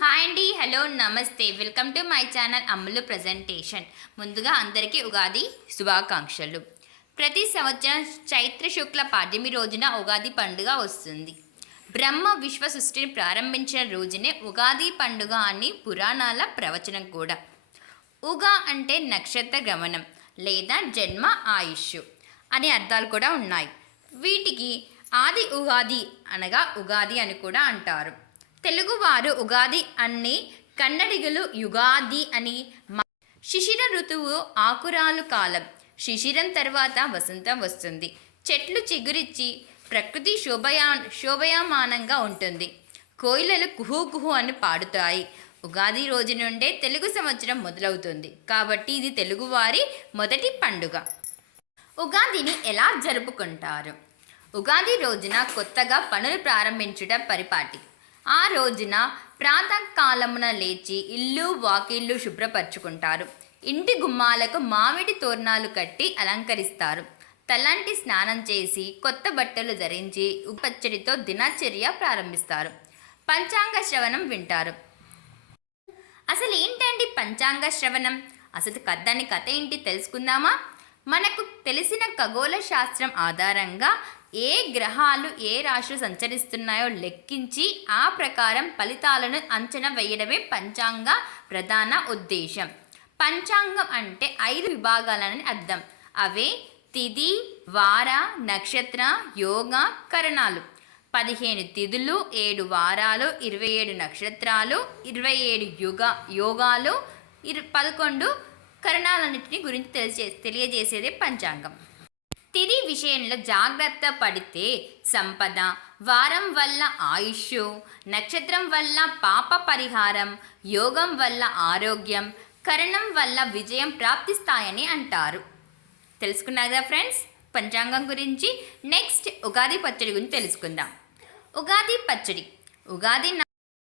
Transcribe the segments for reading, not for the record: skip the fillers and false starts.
Hi అండి, hello, నమస్తే. Welcome to my channel Ammulu presentation. ముందుగా అందరికీ ఉగాది శుభాకాంక్షలు. ప్రతి సంవత్సరం చైత్ర శుక్ల పాడ్యమి రోజున ఉగాది పండుగ వస్తుంది. బ్రహ్మ విశ్వ సృష్టిని ప్రారంభించిన రోజునే ఉగాది పండుగ అని పురాణాల ప్రవచనం కూడా. ఉగా అంటే నక్షత్ర గమనం లేదా జన్మ ఆయుష్ అనే అర్థాలు కూడా ఉన్నాయి. వీటికి ఆది ఉగాది అనగా ఉగాది అని కూడా అంటారు. తెలుగువారు ఉగాది అని, కన్నడిగలు యుగాది అని. శిశిర ఋతువు ఆకురాలు కాలం. శిశిరం తర్వాత వసంతం వస్తుంది. చెట్లు చిగురిచ్చి ప్రకృతి శోభయామానంగా ఉంటుంది. కోయిలలు కుహు కుహు అని పాడుతాయి. ఉగాది రోజు నుండే తెలుగు సంవత్సరం మొదలవుతుంది కాబట్టి ఇది తెలుగువారి మొదటి పండుగ. ఉగాదిని ఎలా జరుపుకుంటారు? ఉగాది రోజున కొత్తగా పనులు ప్రారంభించుట పరిపాటి. ఆ రోజున ప్రాతకాలమున లేచి ఇల్లు వాకిళ్ళు శుభ్రపరచుకుంటారు. ఇంటి గుమ్మాలకు మామిడి తోరణాలు కట్టి అలంకరిస్తారు. తలంటి స్నానం చేసి కొత్త బట్టలు ధరించి పచ్చడితో దినచర్య ప్రారంభిస్తారు. పంచాంగ శ్రవణం వింటారు. అసలు ఏంటండి పంచాంగ శ్రవణం? అసలు దాని కథ ఏంటి తెలుసుకుందామా? మనకు తెలిసిన ఖగోళ శాస్త్రం ఆధారంగా ఏ గ్రహాలు ఏ రాశులు సంచరిస్తున్నాయో లెక్కించి ఆ ప్రకారం ఫలితాలను అంచనా వేయడమే పంచాంగ ప్రధాన ఉద్దేశం. పంచాంగం అంటే 5 విభాగాలని అర్థం. అవే తిథి, వార, నక్షత్ర, యోగ, కరణాలు. 15 తిథులు, 7 వారాలు, 27 నక్షత్రాలు, 27 యోగాలు, 11 కరణాలన్నింటినీ గురించి తెలియజేసేదే పంచాంగం. తిథి విషయంలో జాగ్రత్త పడితే సంపద, వారం వల్ల ఆయుష్, నక్షత్రం వల్ల పాప పరిహారం, యోగం వల్ల ఆరోగ్యం, కరణం వల్ల విజయం ప్రాప్తిస్తాయని అంటారు. తెలుసుకున్నారు కదా ఫ్రెండ్స్ పంచాంగం గురించి. నెక్స్ట్ ఉగాది పచ్చడి గురించి తెలుసుకుందాం. ఉగాది పచ్చడి.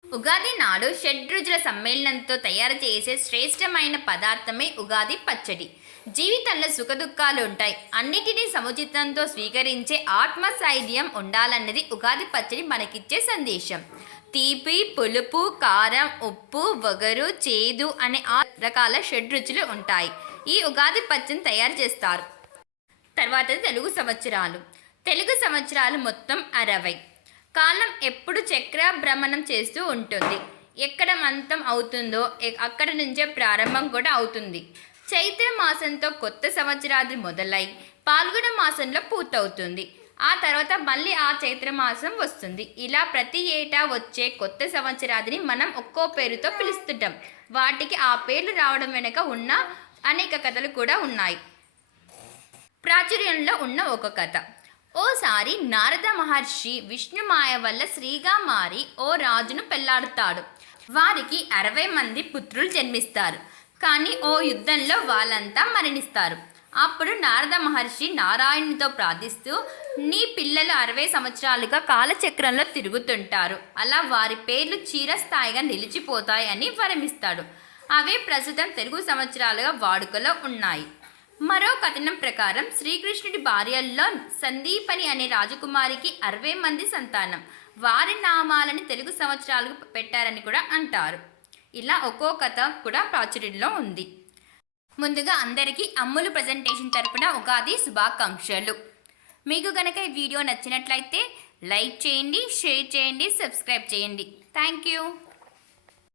ఉగాది నాడు షడ్రుచుల సమ్మేళనంతో తయారు చేసే శ్రేష్టమైన పదార్థమే ఉగాది పచ్చడి. జీవితంలో సుఖదుఖాలు ఉంటాయి. అన్నిటినీ సముచితంతో స్వీకరించే ఆత్మస్థైర్యం ఉండాలన్నది ఉగాది పచ్చడి మనకిచ్చే సందేశం. తీపి, పులుపు, కారం, ఉప్పు, వగరు, చేదు అనే 6 రకాల షడ్రుచులు ఉంటాయి. ఈ ఉగాది పచ్చడిని తయారు చేస్తారు. తర్వాత తెలుగు సంవత్సరాలు మొత్తం 60. కాలం ఎప్పుడు చక్ర భ్రమణం చేస్తూ ఉంటుంది. ఎక్కడ అంతం అవుతుందో అక్కడ నుంచే ప్రారంభం కూడా అవుతుంది. చైత్ర మాసంతో కొత్త సంవత్సరాది మొదలై పాల్గొన మాసంలో పూర్తవుతుంది. ఆ తర్వాత మళ్ళీ ఆ చైత్ర మాసం వస్తుంది. ఇలా ప్రతి ఏటా వచ్చే కొత్త సంవత్సరాదిని మనం ఒక్కో పేరుతో పిలుస్తుంటాం. వాటికి ఆ పేర్లు రావడం వెనుక ఉన్న అనేక కథలు కూడా ఉన్నాయి. ప్రాచుర్యంలో ఉన్న ఒక కథ. ఓసారి నారద మహర్షి విష్ణుమాయ వల్ల స్త్రీగా మారి ఓ రాజును పెళ్లాడుతాడు. వారికి 60 మంది పుత్రులు జన్మిస్తారు. కానీ ఓ యుద్ధంలో వాళ్ళంతా మరణిస్తారు. అప్పుడు నారద మహర్షి నారాయణునితో ప్రార్థిస్తూ, నీ పిల్లలు 60 సంవత్సరాలుగా కాలచక్రంలో తిరుగుతుంటారు. అలా వారి పేర్లు చిరస్థాయిగా నిలిచిపోతాయి అని వరమిస్తాడు. అవే ప్రస్తుతం తెలుగు సంవత్సరాలుగా వాడుకలో ఉన్నాయి. మరో కథనం ప్రకారం శ్రీకృష్ణుడి భార్యల్లో సందీపని అనే రాజకుమారికి 60 మంది సంతానం. వారి నామాలని తెలుగు సంవత్సరాలకు పెట్టారని కూడా అంటారు. ఇలా ఒక్కో కథ కూడా ప్రాచుర్యంలో ఉంది. ముందుగా అందరికీ అమ్ములు ప్రజెంటేషన్ తరపున ఉగాది శుభాకాంక్షలు. మీకు కనుక ఈ వీడియో నచ్చినట్లయితే లైక్ చేయండి, షేర్ చేయండి, సబ్స్క్రైబ్ చేయండి. Thank you.